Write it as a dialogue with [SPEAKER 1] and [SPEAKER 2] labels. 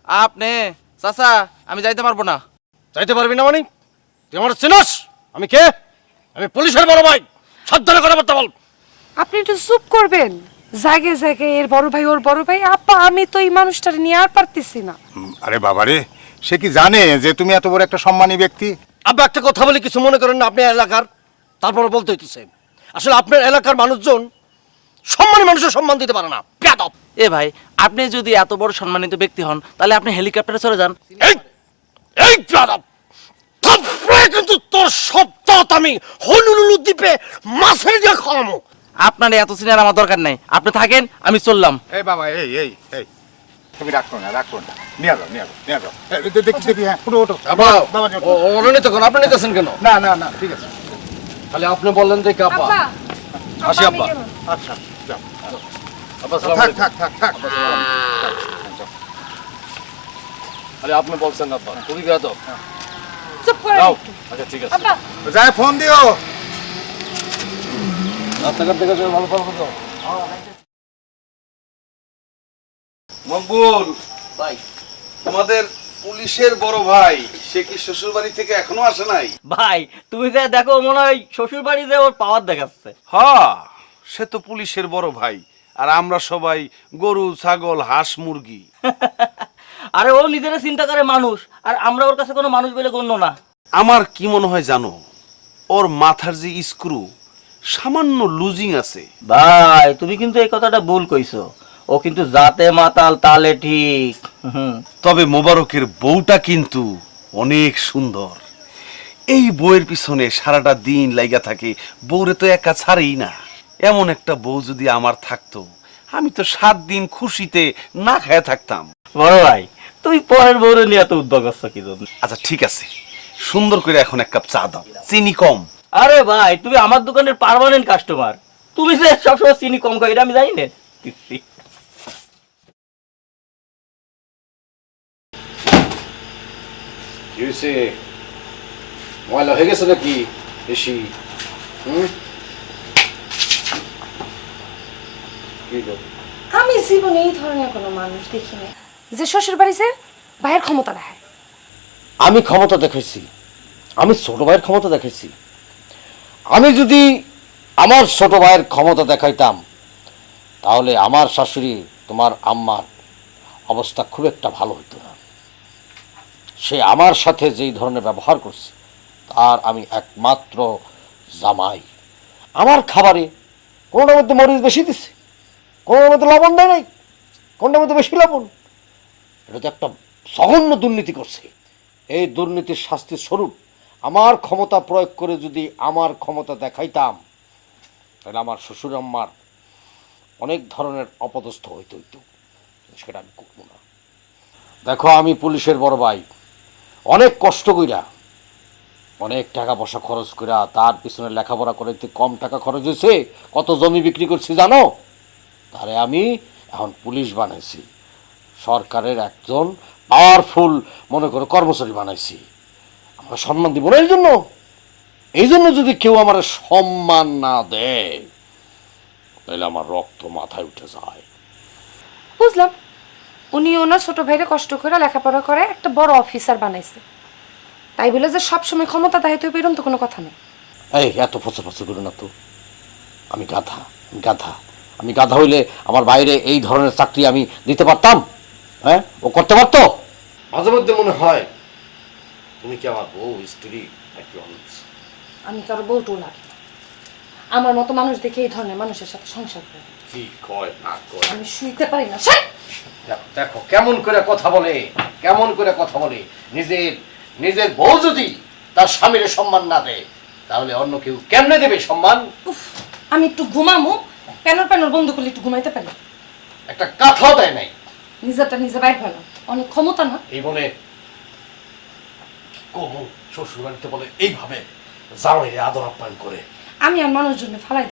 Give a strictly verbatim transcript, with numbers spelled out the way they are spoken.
[SPEAKER 1] আপনি চাচা আমি যাইতে পারবো না।
[SPEAKER 2] যাইতে পারবি না মানে? তুই আমার চিনস? আমি কে? আমি পুলিশের বড় ভাই। সাবধানে কথাবার্তা বল।
[SPEAKER 3] আপনি একটু চুপ করবেন। জায়গায় জায়গায় এর বড় ভাই ওর বড় ভাই। আপা আমি তো এই মানুষটার নিয়ে আর পারতেছি না।
[SPEAKER 4] আরে বাবারে, সে কি জানে যে তুমি এত বড় একটা সম্মানী ব্যক্তি?
[SPEAKER 2] আব্বা একটা কথা বলে কিছু মনে করেন না আপনি এলাকার, তারপরে বলতে হইতেছে আসলে আপনার এলাকার মানুষজন সম্মানী মানুষের সম্মান দিতে পারে না। বেয়াদব।
[SPEAKER 1] এ ভাই আপনি যদি এত বড় সম্মানিত ব্যক্তি হন তাহলে আপনি হেলিকপ্টারে চলে যান।
[SPEAKER 2] এই এই বেয়াদব, তারপরে কিন্তু তোর সপ্তাহ আমি হলুলুলু দ্বীপে মাছের দিয়ে খাওয়াবো।
[SPEAKER 1] আপনার এত সিনিয়র আমার দরকার নাই, আপনি থাকেন আমি চললাম।
[SPEAKER 4] এই বাবা, এই এই এই তুমি রাখো না, রাখো না, নিয়ে যাও, নিয়ে যাও, নিয়ে যাও। এই, দে- দেখি দেখি, হ্যাঁ, ওঠো ওঠো।
[SPEAKER 2] আব্বা,
[SPEAKER 4] বাবা যাও।
[SPEAKER 2] ও- ওরা নিতে কেন? আপনি নিতেছেন কেন?
[SPEAKER 4] না না না, ঠিক আছে।
[SPEAKER 2] খালি আপনি বললেন দেখে আব্বা।
[SPEAKER 3] আপা
[SPEAKER 2] আসি
[SPEAKER 3] আমি
[SPEAKER 2] আব্বা।
[SPEAKER 3] গেলাম।
[SPEAKER 4] আচ্ছা, যাও।
[SPEAKER 2] আব্বা সালাম
[SPEAKER 4] থাক
[SPEAKER 2] আলাইকুম।
[SPEAKER 4] থাক থাক থাক।
[SPEAKER 2] খালি আপনি বলছেন আব্বা, খুবই বেয়াদব।
[SPEAKER 3] চুপ করে
[SPEAKER 2] যাও।
[SPEAKER 3] একটু।
[SPEAKER 2] আচ্ছা ঠিক আছে।
[SPEAKER 3] আপা
[SPEAKER 4] যাই ফোন দিও।
[SPEAKER 2] রাস্তাঘাট দেখে যাও, ভালো ভালো করো।
[SPEAKER 5] মকবুল,
[SPEAKER 1] ভাই
[SPEAKER 5] তোমাদের পুলিশের বড় ভাই সে কি শ্বশুর বাড়ি থেকে এখনো আসে নাই?
[SPEAKER 6] ভাই তুমি যে দেখো মনে হয় শ্বশুর বাড়িতে ওর পাওয়ার দেখাচ্ছে।
[SPEAKER 5] হ্যাঁ, সে তো পুলিশের বড় ভাই, আর আমরা সবাই গরু ছাগল হাঁস মুরগি।
[SPEAKER 6] আরে ও নিজেরা চিন্তা করে মানুষ, আর আমরা ওর কাছে কোনো মানুষ বলে গণ্য না।
[SPEAKER 5] আমার কি মনে হয় জানো, ওর মাথার যে স্ক্রু সামান্য লুজিং আছে।
[SPEAKER 6] ভাই তুমি কিন্তু এই কথাটা ভুল কইছো, ও কিন্তু জাতে মাতাল তালে ঠিক। হুম।
[SPEAKER 5] তবে মোবারকের বউটা কিন্তু অনেক সুন্দর। এই বউয়ের পিছনে সারাটা দিন লাইগা থাকে, বউরে তো একা ছাড়েই না। এমন একটা বউ যদি আমার থাকতো, আমি তো সাত দিন খুশিতে না খায় থাকতাম।
[SPEAKER 6] বড় ভাই তুমি পরের বউরে নিয়ে এত উদ্যোগ আসছো কি জন্য?
[SPEAKER 5] আচ্ছা ঠিক আছে, সুন্দর করে এখন এক কাপ চা দাও, চিনি কম।
[SPEAKER 6] আরে ভাই তুমি আমার দোকানের পার্মানেন্ট কাস্টমার, তুমি যে সবসময় চিনি কম খাও এটা আমি জানি না।
[SPEAKER 2] কি হয়েছে? ময়লা হয়ে গেছে নাকি বেশি? হুম? কি গো?
[SPEAKER 3] আমি জীবনে এই ধরনের কোনো মানুষ দেখিনি যে শ্বশুর বাড়িতে ভাইয়ের ক্ষমতা দেখায়।
[SPEAKER 2] আমি ক্ষমতা দেখাইছি, আমি ছোট ভাইয়ের ক্ষমতা দেখাইছি। আমি যদি আমার ছোট ভাইয়ের ক্ষমতা দেখাইতাম তাহলে আমার শাশুড়ি তোমার আম্মার অবস্থা খুব একটা ভালো হতো না। সে আমার সাথে যেই ধরনের ব্যবহার করছে তার আমি একমাত্র জামাই। আমার খাবারে কোনোটার মধ্যে মরিচ বেশি দিচ্ছে, কোনোটার মধ্যে লবণ দেয় নাই, কোনটার মধ্যে বেশি লবণ। এটা তো একটা জঘন্য দুর্নীতি করছে। এই দুর্নীতির শাস্তির স্বরূপ আমার ক্ষমতা প্রয়োগ করে যদি আমার ক্ষমতা দেখাইতাম তাহলে আমার শ্বশুর আম্মার অনেক ধরনের অপদস্থ হইতে হইতো, সেটা আমি করবো না। দেখো আমি পুলিশের বড় ভাই, অনেক কষ্ট কইরা অনেক টাকা পয়সা খরচ কইরা তার পিছনে লেখাপড়া করাইতে কম টাকা খরচ হয়েছে। কত জমি বিক্রি করছি জানো? তারে আমি এখন পুলিশ বানাইছি, সরকারের একজন পাওয়ারফুল মনে করে কর্মচারী বানাইছি। আমরা সম্মান দিব না এই জন্য? এই জন্য যদি কেউ আমার সম্মান না দেয় তাহলে আমার রক্ত মাথায় উঠে যায়।
[SPEAKER 3] বুঝলাম উনি ওনার ছোট ভাইরে কষ্ট করে লেখাপড়া করে একটা বড় অফিসার বানাইছে, তাই বলে যে সবসময় ক্ষমতা দেখাইতে হবে এরকম তো কোনো কথা নেই।
[SPEAKER 2] এই এত ফসর ফসর করো না তো। আমি গাধা, আমি গাধা আমি গাধা হইলে আমার বাইরে এই ধরনের চাকরি আমি দিতে পারতাম? হ্যাঁ, ও করতে পারতো? মাঝে মধ্যে মনে হয় তুমি কি আমার বউ স্ত্রী নাকি অন্য?
[SPEAKER 3] আমি কারো বউটু লাগে না। আমার মতো মানুষ দেখে এই ধরনের মানুষের সাথে সংসার করে
[SPEAKER 2] কি কয় না কয়?
[SPEAKER 3] আমি শুইতে পারি না। ছাই!
[SPEAKER 2] দেখো, দেখো কেমন করে কথা বলে, কেমন করে কথা বলে। নিজের নিজের বউ যদি তার স্বামীর সম্মান না দেয় তাহলে অন্য কেউ কেমনে দেবে সম্মান?
[SPEAKER 3] উফ, আমি একটু ঘুমামো, প্যানর প্যানর বন্ধ করলে একটু ঘুমাইতে পারি।
[SPEAKER 2] একটা কথাও দেয় নাই।
[SPEAKER 3] নিজেরটা নিজে বাইর হয় না, অনেক ক্ষমতা না।
[SPEAKER 2] এই বলে কবু শ্বশুর বাড়িতে বলে এইভাবে জামাইরে আদর আপ্যায়ন করে।
[SPEAKER 3] আমি আর মানুষজনে ফালাই